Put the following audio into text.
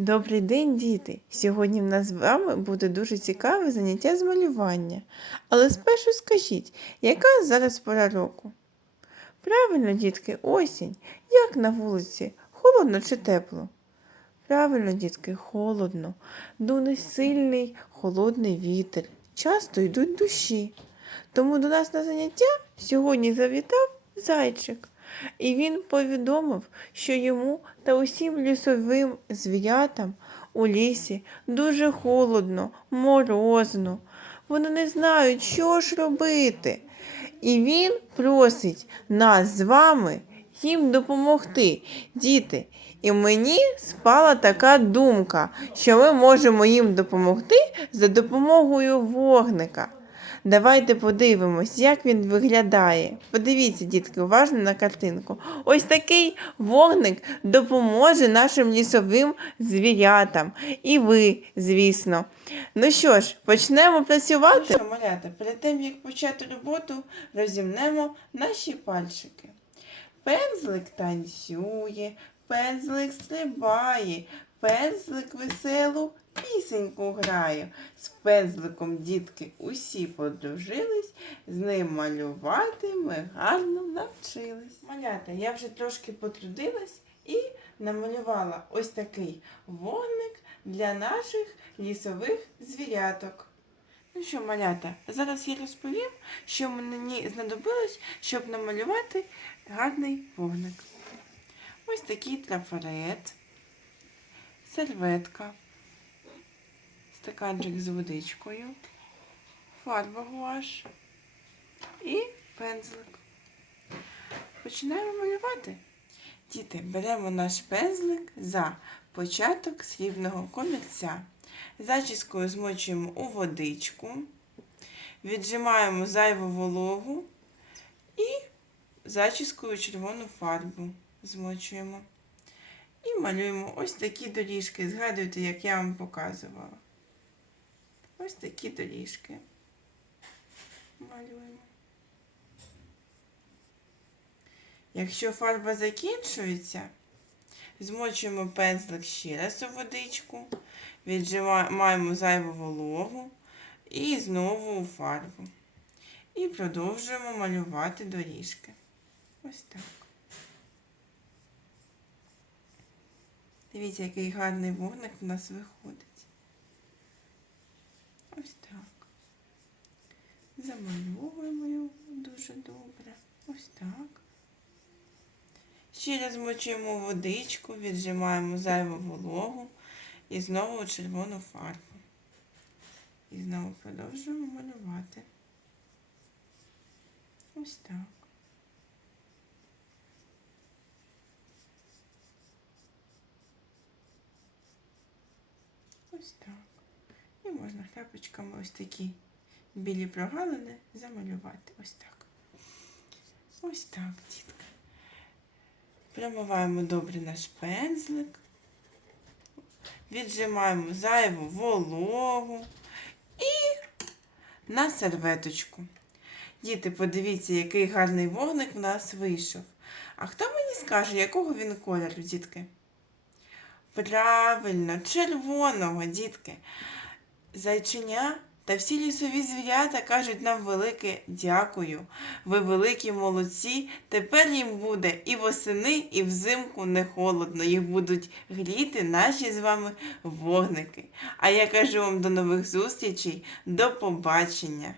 Добрий день, діти! Сьогодні в нас з вами буде дуже цікаве заняття з малювання. Але спершу скажіть, яка зараз пора року? Правильно, дітки, осінь. Як на вулиці? Холодно чи тепло? Правильно, дітки, холодно. Дуне сильний холодний вітер. Часто йдуть душі. Тому до нас на заняття сьогодні завітав зайчик. І він повідомив, що йому та усім лісовим звірятам у лісі дуже холодно, морозно. Вони не знають, що ж робити. І він просить нас з вами їм допомогти, діти. І мені спала така думка, що ми можемо їм допомогти за допомогою вогника. Давайте подивимось, як він виглядає. Подивіться, дітки, уважно на картинку. Ось такий вогник допоможе нашим лісовим звірятам. І ви, звісно. Ну що ж, почнемо працювати. Ну що, малята, перед тим як почати роботу, розімнемо наші пальчики. Пензлик танцює, пензлик стрибає, пензлик веселу пісеньку грає. З пензликом дітки усі подружились, з ним малювати ми гарно навчились. Малята, я вже трошки потрудилась і намалювала ось такий вогник для наших лісових звіряток. Ну що, малята, зараз я розповім, що мені знадобилось, щоб намалювати гарний вогник. Ось такий трафарет, серветка, стаканчик з водичкою, фарба гуаш і пензлик. Починаємо малювати. Діти, беремо наш пензлик за початок срібного комірця. Зачіскою змочуємо у водичку, віджимаємо зайву вологу і зачіскою червону фарбу змочуємо. І малюємо ось такі доріжки. Згадуйте, як я вам показувала. Ось такі доріжки. Малюємо. Якщо фарба закінчується, змочуємо пензлик ще раз у водичку, віджимаємо зайву вологу і знову у фарбу. І продовжуємо малювати доріжки. Ось так. Дивіться, який гарний вогник у нас виходить. Ось так. Замальовуємо його дуже добре. Ось так. Ще раз водичку, віджимаємо зайву вологу і знову червону фарбу. І знову продовжуємо малювати. Ось так. Ось так. І можна крапочками ось такі білі прогалини замалювати. Ось так. Ось так, дітки. Промиваємо добре наш пензлик. Віджимаємо зайву вологу і на серветочку. Діти, подивіться, який гарний вогник в нас вийшов. А хто мені скаже, якого він кольору, дітки? Правильно, червоного, дітки. Зайчиня та всі лісові звірята кажуть нам велике дякую. Ви великі молодці. Тепер їм буде і восени, і взимку не холодно. Їх будуть гріти наші з вами вогники. А я кажу вам до нових зустрічей, до побачення!